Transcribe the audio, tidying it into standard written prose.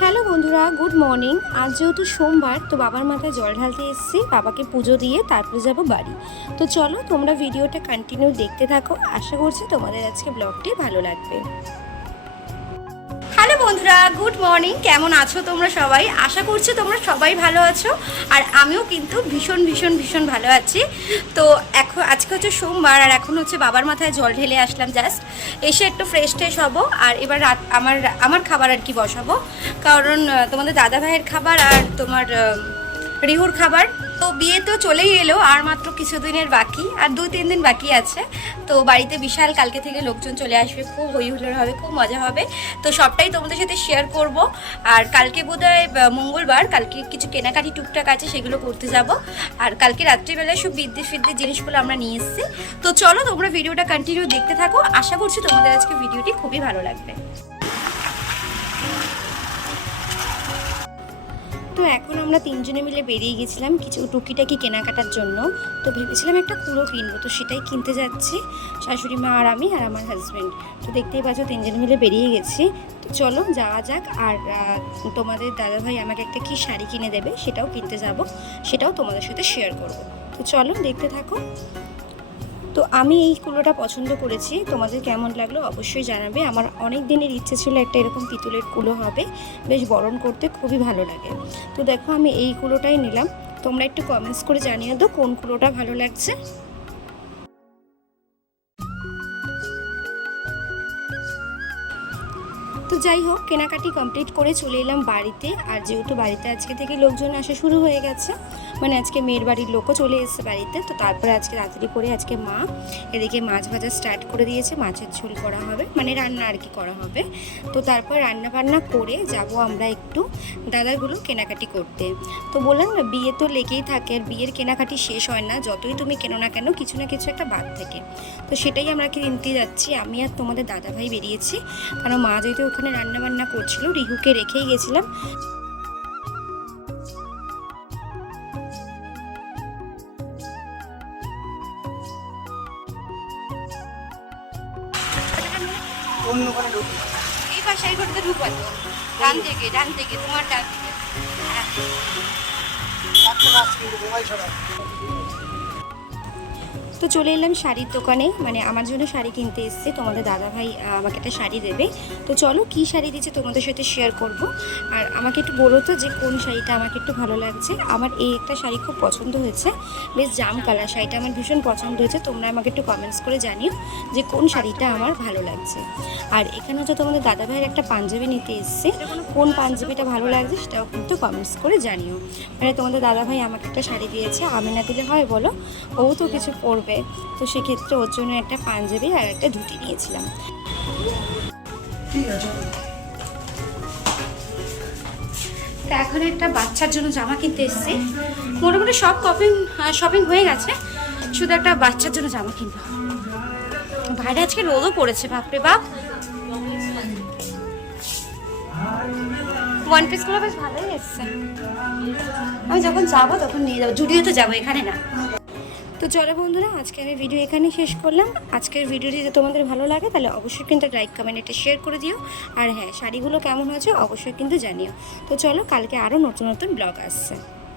Hello বন্ধুরা, good morning. আজ যেহেতু সোমবার, তো বাবার মাথায় জল ঢালতে এসেছি, বাবাকে পুজো দিয়ে তারপরে যাব বাড়ি। তো চলো তোমরা ভিডিওটা কন্টিনিউ দেখতে থাকো। আশা করছি তোমাদের আজকে ব্লগটি ভালো লাগবে। হ্যালো বন্ধুরা, গুড মর্নিং। কেমন আছো তোমরা সবাই? আশা করছি তোমরা সবাই ভালো আছো, আর আমিও কিন্তু ভীষণ ভীষণ ভীষণ ভালো আছি। তো এখন আজকে হচ্ছে সোমবার, আর এখন হচ্ছে বাবার মাথায় জল ঢেলে আসলাম। জাস্ট এসে একটু ফ্রেশ ট্রেশ হবো, আর এবার রাত আমার খাবার আর কি বসাবো, কারণ তোমাদের দাদা ভাইয়ের খাবার আর তোমার রিহুর খাবার। তো বিয়ে তো চলেই এলো, আর মাত্র কিছুদিনের বাকি, আর 2-3 দিন বাকি আছে। তো বাড়িতে বিশাল কালকে থেকে লোকজন চলে আসবে, খুব হই হুল্লোড় হবে, খুব মজা হবে। তো সবটাই তোমাদের সাথে শেয়ার করব। আর কালকে বোধহয় মঙ্গলবার, কালকে কিছু কেনাকাটি টুকটাক আছে, সেগুলো করতে যাব। আর কালকে রাত্রিবেলায় সব বিদ্যুৎ জিনিসগুলো আমরা নিয়ে এসেছি। তো চলো তোমরা ভিডিওটা কন্টিনিউ দেখতে থাকো। আশা করছি তোমাদের আজকে ভিডিওটি খুবই ভালো লাগবে। তো এখন আমরা তিনজনে মিলে বেরিয়ে গেছিলাম কিছু টুকিটাকি কেনাকাটার জন্য। তো ভেবেছিলাম একটা কুলো কিনবো, তো সেটাই কিনতে যাচ্ছি, শাশুড়ি মা আর আমি আর আমার হাজব্যান্ড। তো দেখতেই পাচ্ছ তিনজনে মিলে বেরিয়ে গেছি। তো চলো যাওয়া যাক। আর তোমাদের দাদাভাই আমাকে একটা কি শাড়ি কিনে দেবে, সেটাও কিনতে যাব, সেটাও তোমাদের সাথে শেয়ার করব। তো চলো দেখতে থাকো। তো আমি এই কুলোটা পছন্দ করেছি, তোমাদের কেমন লাগলো অবশ্যই জানাবে। আমার অনেক দিনের ইচ্ছে ছিল একটা এরকম পিতলের কুলো হবে, বেশ বরণ করতে খুবই ভালো লাগে। তো দেখো আমি এই কুলোটাই নিলাম। তোমরা একটু কমেন্টস করে জানিয়ে দাও কোন কুলোটা ভালো লাগছে। তো যাই হোক, কেনাকাটি কমপ্লিট করে চলে এলাম বাড়িতে। আর যেহেতু বাড়িতে আজকে থেকে লোকজন আসা শুরু হয়ে গেছে, মানে আজকে মেয়ের বাড়ির লোকও চলে এসেছে বাড়িতে। তো তারপরে আজকে রাত্রি করে আজকে মা এদিকে মাছ ভাজা স্টার্ট করে দিয়েছে, মাছের ঝোল করা হবে, মানে রান্না আর কি করা হবে। তো তারপর রান্না বান্না করে যাব আমরা একটু দাদাগুলো কেনাকাটি করতে। তো বললাম না, বিয়ে তো লেগেই থাকে, আর বিয়ের কেনাকাটি শেষ হয় না, যতই তুমি কেনো না কেন কিছু না কিছু একটা বাদ থাকে। তো সেটাই আমরা কিনতে যাচ্ছি, আমি আর তোমাদের দাদাভাই বেরিয়েছি। কারণ মা যেহেতু ওখানে রান্না বান্না করছিল, রিহুকে রেখেই গেছিলাম। এই পাশে এই ঘরটা ঢুকবা তো, ডান থেকে তোমার ডান থেকে। তো চলে এলাম শাড়ির দোকানে, মানে আমার জন্য শাড়ি কিনতে এসেছে। তোমাদের দাদাভাই আমাকে একটা শাড়ি দেবে। তো চলো কী শাড়ি দিচ্ছে তোমাদের সাথে শেয়ার করব। আর আমাকে একটু বলো তো যে কোন শাড়িটা আমাকে একটু ভালো লাগছে। আমার এই একটা শাড়ি খুব পছন্দ হয়েছে, বেশ জাম কালার শাড়িটা আমার ভীষণ পছন্দ হয়েছে। তোমরা আমাকে একটু কমেন্টস করে জানিও যে কোন শাড়িটা আমার ভালো লাগছে। আর এখানে হচ্ছে তোমাদের দাদাভাইয়ের একটা পাঞ্জাবি নিতে এসছে, কোন পাঞ্জাবিটা ভালো লাগছে সেটাও কিন্তু কমেন্টস করে জানিও। মানে তোমাদের দাদাভাই আমাকে একটা শাড়ি দিয়েছে, আমি না দিলে হয় বলো, ও তো কিছু পরবে। তো সেক্ষেত্রে ওর জন্য একটা পাঞ্জাবি আর একটা ধুতি নিয়েছিলাম। তো এখন একটা বাচ্চার জন্য জামা কিনতে এসেছি। মোটামুটি সব শপিং হয়ে গেছে, শুধু একটা বাচ্চার জন্য জামা কিনবো। বাইরে আজকে রোদও পড়েছে, বাপরে বাপ। ওয়ান পিসগুলো বেশ ভালোই এসছে, আমি যখন যাবো তখন নিয়ে যাবো। জুডিওতে যাবো, এখানে না। তো চলো বন্ধুরা, আজকে আমি ভিডিও এখানেই শেষ করলাম। আজকের ভিডিওটি যদি তোমাদের ভালো লাগে তাহলে অবশ্যই কিন্তু লাইক কমেন্ট এটা শেয়ার করে দিও। আর হ্যাঁ, শাড়িগুলো কেমন হয়েছে অবশ্যই কিন্তু জানিও। তো চলো, কালকে আরও নতুন নতুন ব্লগ আসছে।